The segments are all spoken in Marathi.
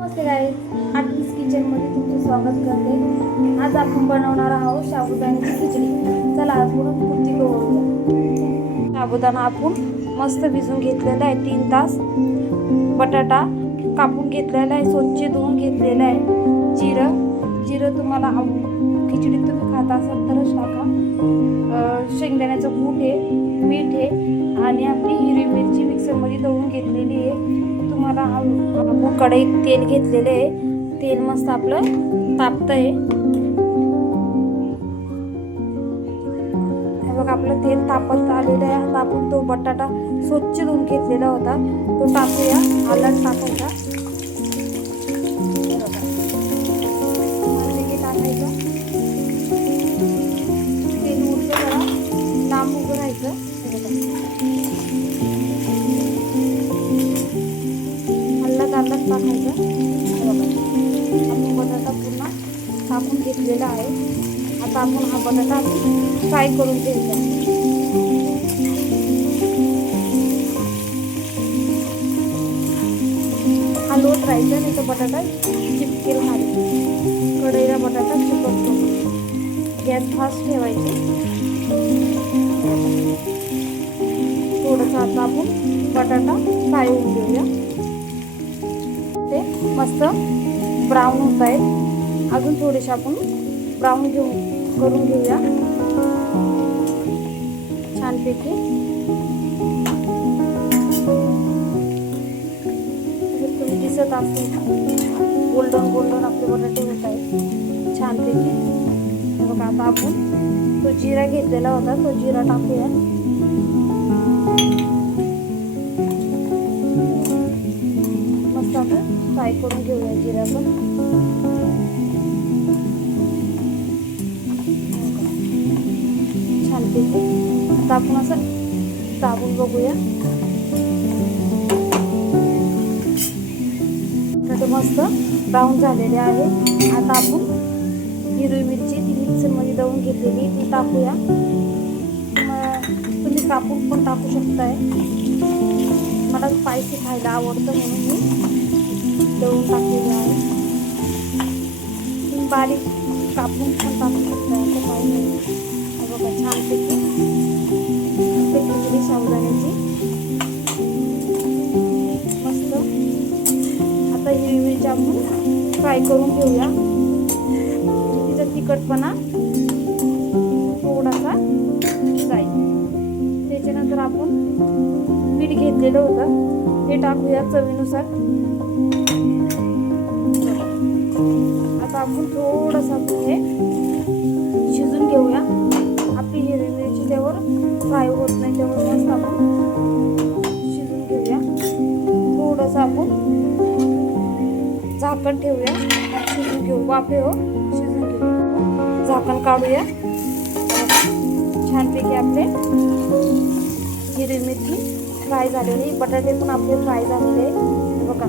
नमस्ते गाईज आठवीस किचनमध्ये तुमचं स्वागत करते. आज आपण बनवणार आहोत साबुदाण्याची खिचडी. चला आज म्हणून पुढची गवळूया साबुदाणा आपण मस्त भिजून घेतलेला आहे तीन तास. बटाटा कापून घेतलेला आहे स्वच्छ धुवून घेतलेला आहे. जिरं. जिरं तुम्हाला खिचडीत तुम्ही खात असाल तरच टाका. शेंगदाण्याचं कूट आहे मीठ आहे आणि आपली हिरवी मिरची मिक्सरमध्ये दळून घेतलेली आहे. तुम्हाला आव- आपण कढईत तेल घेतलेले आहे. तेल मस्त आपलं तापतं आहे हे बघा आपलं तेल तापत आलेलं आहे. तापून तो बटाटा स्वच्छ धुवून घेतलेला होता. तो टाकूया. आलाच टाकायचा. घेतलेला आहे. आता आपण हा बटाटा फ्राय करून घ्यायचा हा लोट राहायचा नाही तर बटाटा चिपकेल खाली कढईला बटाटा चिपकतो. गॅस फास्ट ठेवायचा. थोडंसं आता आपण बटाटा फ्राय होऊन घेऊया. ते मस्त ब्राऊन होत आहेत. अजून थोडेसे आपण ब्राऊन घेऊ करून घेऊया. छानपैकी. तुम्ही दिसत असेल गोल्डन गोल्डन आपले बटाटे होत आहेत. छानपैकी. बघा आता आपण तो जिरा घेतलेला होता तो जिरा टाकूया. मस्त आपण फ्राय करून घेऊया जिरा पण. टाकून आपण असं दाबून बघूया. तर मस्त ब्राऊन झालेले आहे. आता आपण हिरवी मिरची ती मिक्सरमध्ये दळून घेतलेली ती टाकूया. तुम्ही कापून पण टाकू शकताय. मला स्पायसी खायला आवडतं म्हणून मी दळून टाकलेली आहे. तुम्ही बारीक कापून पण टाकू शकताय असं काही नाही बघा छानपैकी आपली साबुदाण्याची मस्त. आता ही मिरची आपण फ्राय करून घेऊया. तिचा तिखटपणा थोडासा जाईल. त्याच्यानंतर आपण पीठ घेतलेलं होतं. ते टाकूया चवीनुसार. आता आपण थोडंसं हे झाकण ठेवूया. शिजून घेऊ. वाफे हो. शिजून घेऊ. झाकण काढूया. छानपैकी आपले हिरवी मिरची फ्राय झालेली. बटाटे पण आपले फ्राय झालेले. बघा.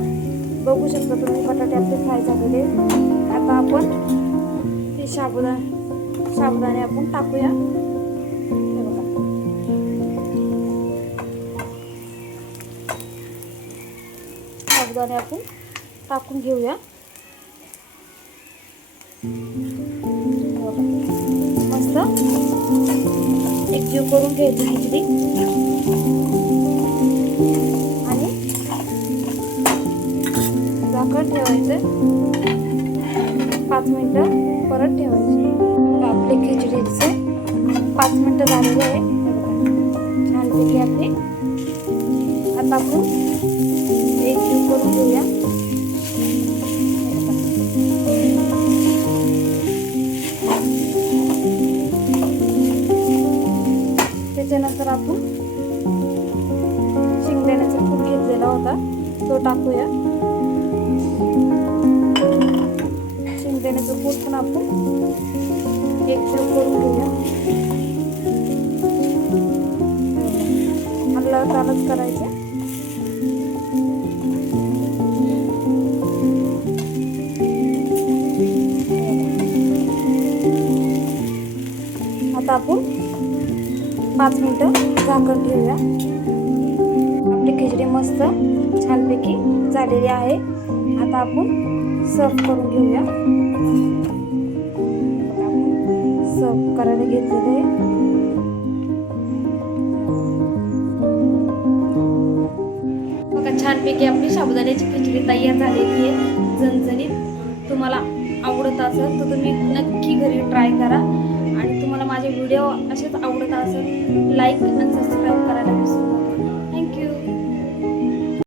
बघू शकता तुम्ही बटाटे आपले फ्राय झालेले. आता आपण ते साबुदा साबुदाणे आपण टाकूया. हे बघा. साबुदाणे आपण टाकून घेऊया. मस्त. एक मस्त एकजीव करून घ्यायची खिचडी आणि झाकण ठेवायचं. पाच मिनटं परत ठेवायची. आपले खिचडीचे पाच मिनटं झालेले आहे. हे बघा. छानपैकी आपली. आता आपण एकजीव करून घेऊया. होता तो टाकूया. शेंगदाण्याचं कूट पण आपण एक किलो करून घेऊया. हल्ला चालच करायचं. आता आपण पाच मिनटं झाकण ठेवूया. आपली मस्त छानपैकी झालेली आहे. आता आपण सर्व करून घेऊया. सर्व करायला घेतलेलं आहे. छानपैकी आपली साबुदाण्याची खिचडी तयार झालेली आहे. झणझणीत तुम्हाला आवडत असेल तर तुम्ही नक्की घरी ट्राय करा. आणि तुम्हाला माझे व्हिडिओ असेच आवडत असेल लाईक आणि सबस्क्राईब करायला